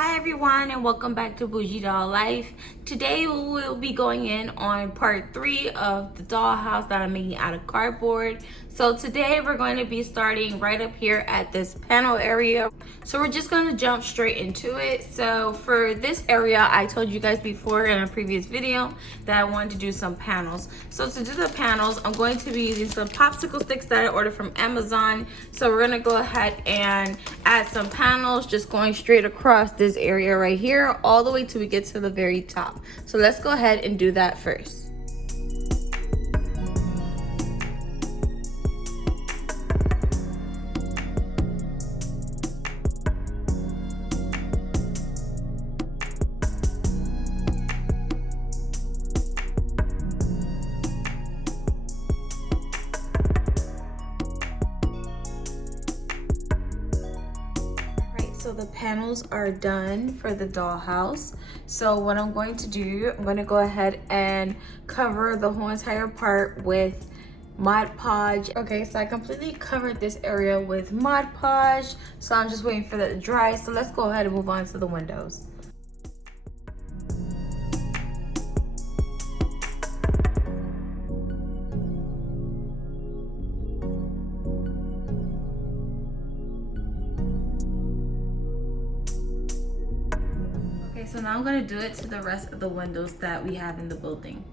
Hi everyone and welcome back to Bougie Doll Life. Today we will be going in on part 3 of the dollhouse that I'm making out of cardboard. So today we're going to be starting right up here at this panel area. So we're just going to jump straight into it. So for this area, I told you guys before in a previous video that I wanted to do some panels. So to do the panels, I'm going to be using some popsicle sticks that I ordered from Amazon. So we're going to go ahead and add some panels just going straight across this area right here all the way till we get to the very top. So let's go ahead and do that first. So the panels are done for the dollhouse. So what I'm going to do, I'm going to go ahead and cover the whole entire part with Mod Podge. Okay, so I completely covered this area with Mod Podge. So I'm just waiting for that to dry. So let's go ahead and move on to the windows. So now I'm going to do it to the rest of the windows that we have in the building.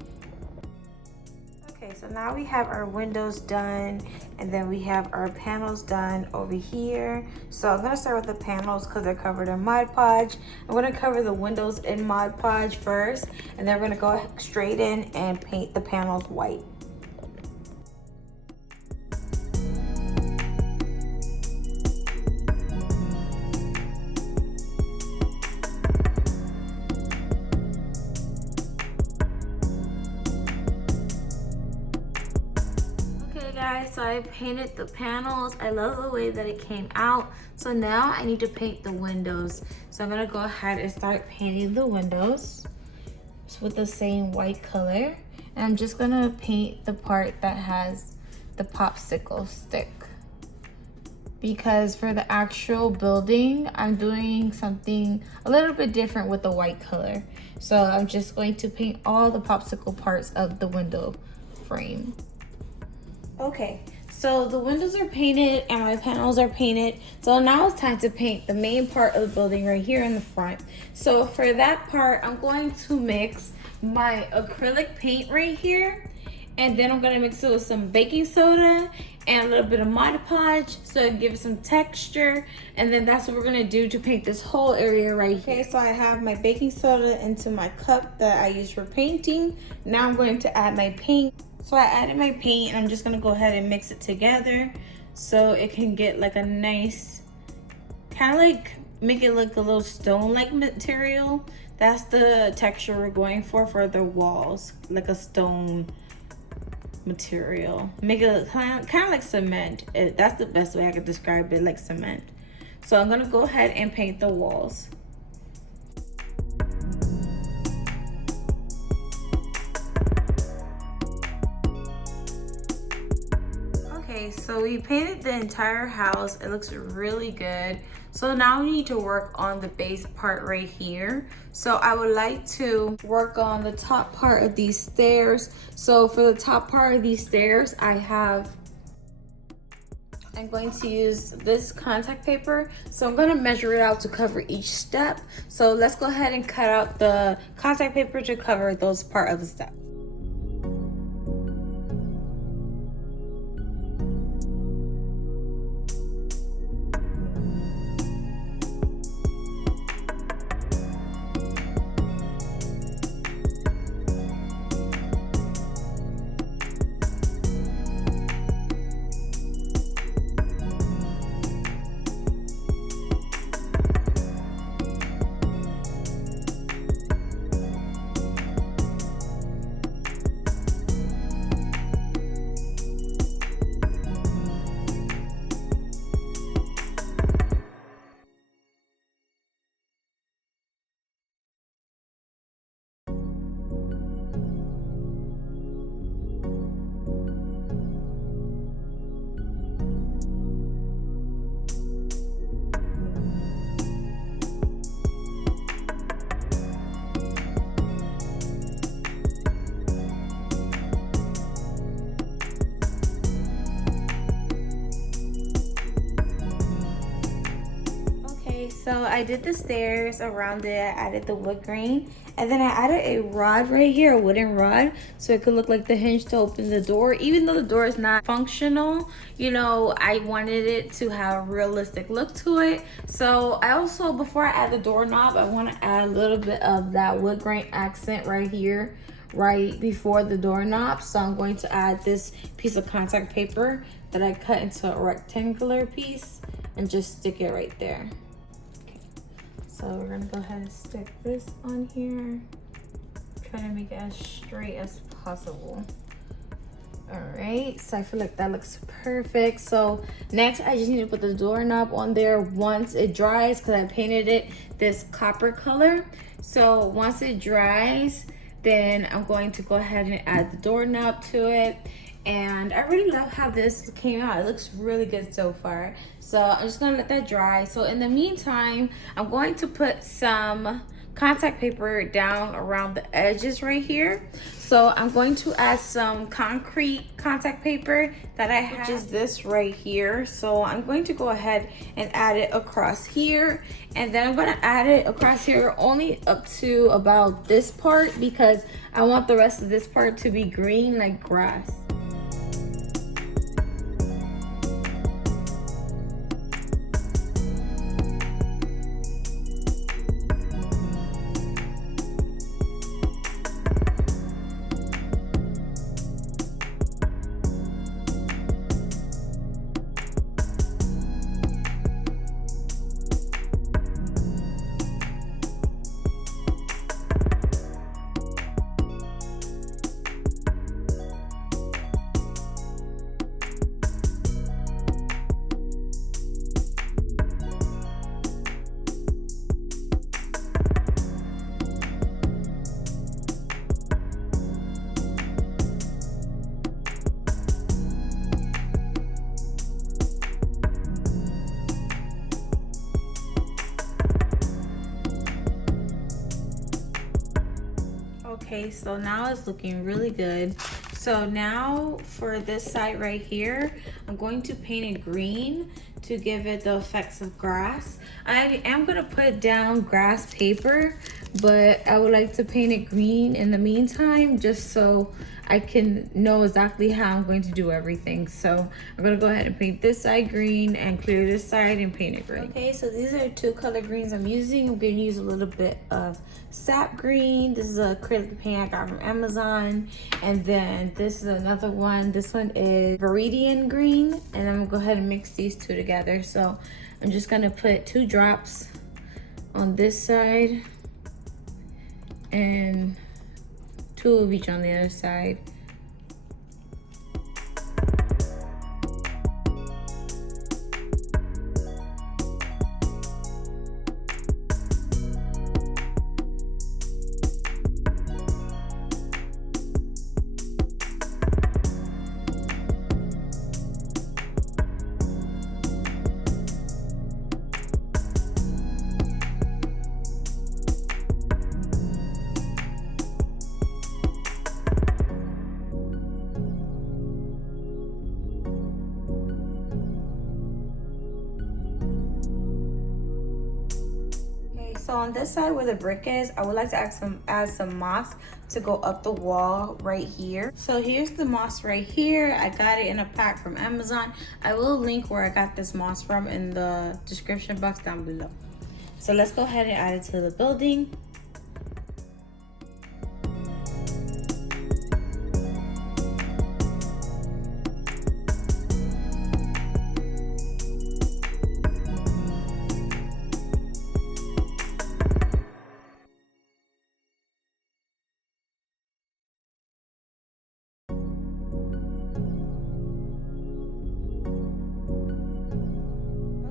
Okay, so now we have our windows done and then we have our panels done over here. So I'm going to start with the panels because they're covered in Mod Podge. I'm going to cover the windows in Mod Podge first and then we're going to go straight in and paint the panels white. Guys, so I painted the panels. I love the way that it came out. So now I need to paint the windows. So I'm gonna go ahead and start painting the windows with the same white color. And I'm just gonna paint the part that has the popsicle stick. Because for the actual building, I'm doing something a little bit different with the white color. So I'm just going to paint all the popsicle parts of the window frame. Okay, so the windows are painted and my panels are painted. So now it's time to paint the main part of the building right here in the front. So for that part, I'm going to mix my acrylic paint right here. And then I'm gonna mix it with some baking soda and a little bit of Mod Podge so it gives some texture. And then that's what we're gonna do to paint this whole area right here. Okay, so I have my baking soda into my cup that I use for painting. Now I'm going to add my paint. So I added my paint and I'm just gonna go ahead and mix it together so it can get like a nice, kind of like make it look a little stone-like material. That's the texture we're going for the walls, like a stone material. Make it look kind of like cement. That's the best way I could describe it, like cement. So I'm gonna go ahead and paint the walls. So we painted the entire house. It looks really good. So now we need to work on the base part right here. So I would like to work on the top part of these stairs. So for the top part of these stairs, I'm going to use this contact paper. So I'm going to measure it out to cover each step. So let's go ahead and cut out the contact paper to cover those part of the step. So I did the stairs around it, I added the wood grain, and then I added a rod right here, a wooden rod, so it could look like the hinge to open the door. Even though the door is not functional, you know, I wanted it to have a realistic look to it. So I also, before I add the doorknob, I want to add a little bit of that wood grain accent right here, right before the doorknob. So I'm going to add this piece of contact paper that I cut into a rectangular piece and just stick it right there. So we're gonna go ahead and stick this on here. Try to make it as straight as possible. All right, so I feel like that looks perfect. So next I just need to put the doorknob on there once it dries, because I painted it this copper color. So once it dries, then I'm going to go ahead and add the doorknob to it. And I really love how this came out. It looks really good so far. So I'm just gonna let that dry. So in the meantime, I'm going to put some contact paper down around the edges right here. So I'm going to add some concrete contact paper that I have, which is this right here. So I'm going to go ahead and add it across here. And then I'm gonna add it across here only up to about this part, because I want the rest of this part to be green like grass. Okay, so now it's looking really good. So now for this side right here, I'm going to paint it green to give it the effects of grass. I am gonna put down grass paper, but I would like to paint it green in the meantime, just so I can know exactly how I'm going to do everything. So I'm gonna go ahead and paint this side green and clear this side and paint it green. Okay, so these are two color greens I'm using. I'm gonna use a little bit of sap green. This is a acrylic paint I got from Amazon. And then this is another one. This one is Viridian green. And I'm gonna go ahead and mix these two together. So I'm just gonna put 2 drops on this side and 2 of each on the other side. So on this side where the brick is, I would like to add some moss to go up the wall right here. So here's the moss right here. I got it in a pack from Amazon. I will link where I got this moss from in the description box down below. So let's go ahead and add it to the building.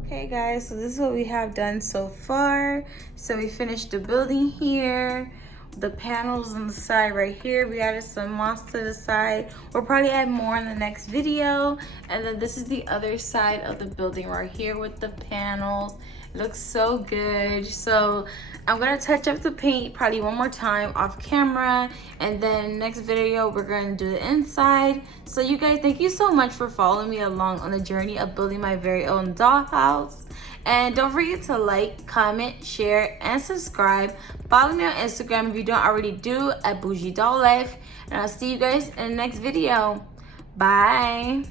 Okay guys, so this is what we have done so far. So we finished the building here, the panels on the side right here. We added some moss to the side. We'll probably add more in the next video. And then this is the other side of the building right here with the panels. It looks so good. So I'm gonna touch up the paint probably one more time off camera, and then next video we're gonna do the inside. So you guys, thank you so much for following me along on the journey of building my very own dollhouse. And don't forget to like, comment, share, and subscribe. Follow me on Instagram if you don't already do at Bougie Doll Life. And I'll see you guys in the next video. Bye.